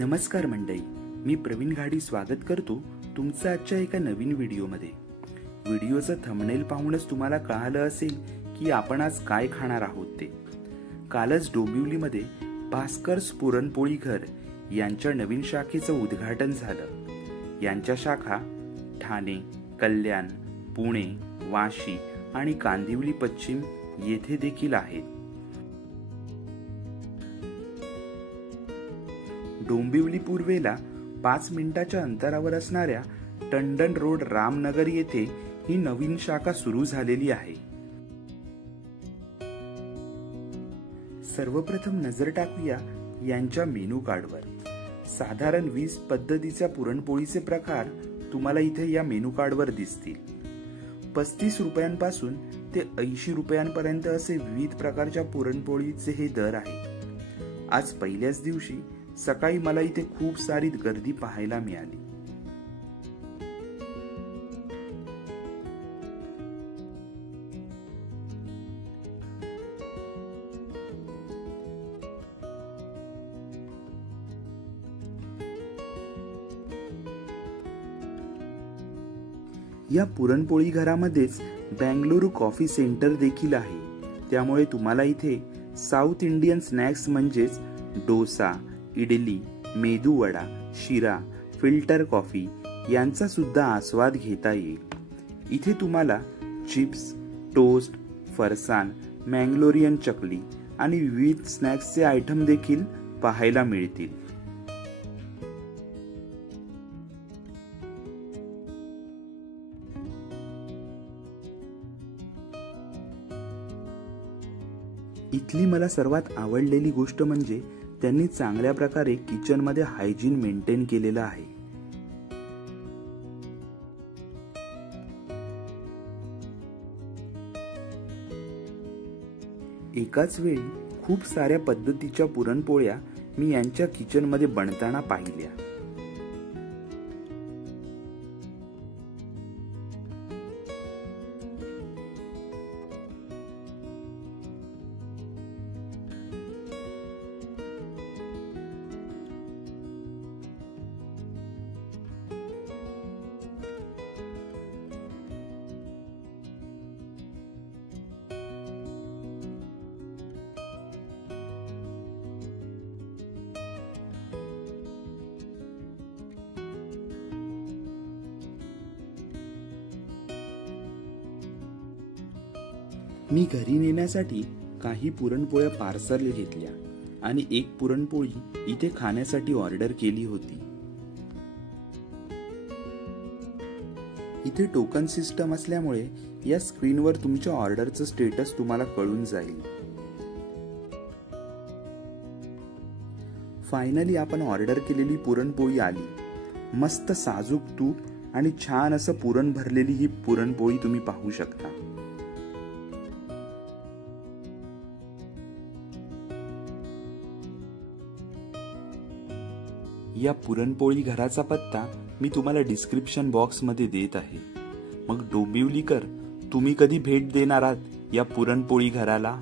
नमस्कार मंडळी, मी प्रवीण घाडी स्वागत करतो तुमचं आजच्या एका नवीन व्हिडिओमध्ये। व्हिडिओचं थंबनेल पाहूनच तुम्हाला कळालं असेल की आपण आज काय खाणार आहोत ते। कालच डोंबिवलीमध्ये भास्कर्स पुरणपोळी घर यांच्या नवीन शाखेचं उद्घाटन झालं। यांच्या शाखा ठाणे, कल्याण, पुणे, वाशी आणि कांदिवली पश्चिम येथे देखील आहेत। डोंबिवली पूर्वेला 5 मिनिटाच्या अंतरावर असणाऱ्या टंडन रोड रामनगर येथे ही नवीन शाखा सुरू झालेली आहे। सर्वप्रथम नजर टाकूया यांच्या मेनू कार्डवर। साधारण 20 पद्धतीच्या पुरणपोळीचे प्रकार तुम्हाला इथे या मेनू कार्डवर दिसतील। 35 रुपयांपासून ते 80 रुपयांपर्यंत असे विविध प्रकारच्या पुरणपोळीचे हे दर आहे। आज पहिल्याच दिवशी सकाळी मला इथे खूप सारी गर्दी पाहायला मिळाली। या पुरणपोळी घरामध्येच बेंगलुरू कॉफी सेंटर देखील आहे, त्यामुळे तुम्हाला इथे साऊथ इंडियन स्नॅक्स म्हणजेच डोसा, इडली, मेदू वडा, शिरा, फिल्टर कॉफी यांचा सुद्धा आस्वाद घेता येईल। इथे तुम्हाला चिप्स, टोस्ट, फरसाण, मँगलोरियन चकली आणि विविध स्नॅक्सचे आयटम देखील पाहायला मिळतील। इथली मला सर्वात आवडलेली गोष्ट म्हणजे त्यांनी चांगल्या प्रकारे किचन मध्ये हायजीन मेंटेन केलेलं आहे। एकाच वेळी खूप साऱ्या पद्धतीच्या पुरणपोळ्या मी यांच्या किचन मध्ये बनताना पाहिल्या। मी घरी नेण्यासाठी काही पुरणपोळ्या पार्सल घेतल्या आणि एक पुरणपोळी इथे खाण्यासाठी ऑर्डर केली होती। इथे टोकन सिस्टम असल्यामुळे या स्क्रीनवर तुमच्या ऑर्डरचं स्टेटस तुम्हाला कळून जाईल। फायनली आपण ऑर्डर केलेली पुरणपोळी आली। मस्त साजूक तूप आणि छान असं पुरण भरलेली ही पुरणपोळी तुम्ही पाहू शकता। या पुरणपोळी घराचा पत्ता मी तुम्हाला डिस्क्रिप्शन बॉक्स मध्ये देत आहे। मग डोंबिवलीकर, तुम्ही कधी भेट देणार आहात या पुरणपोळी घराला?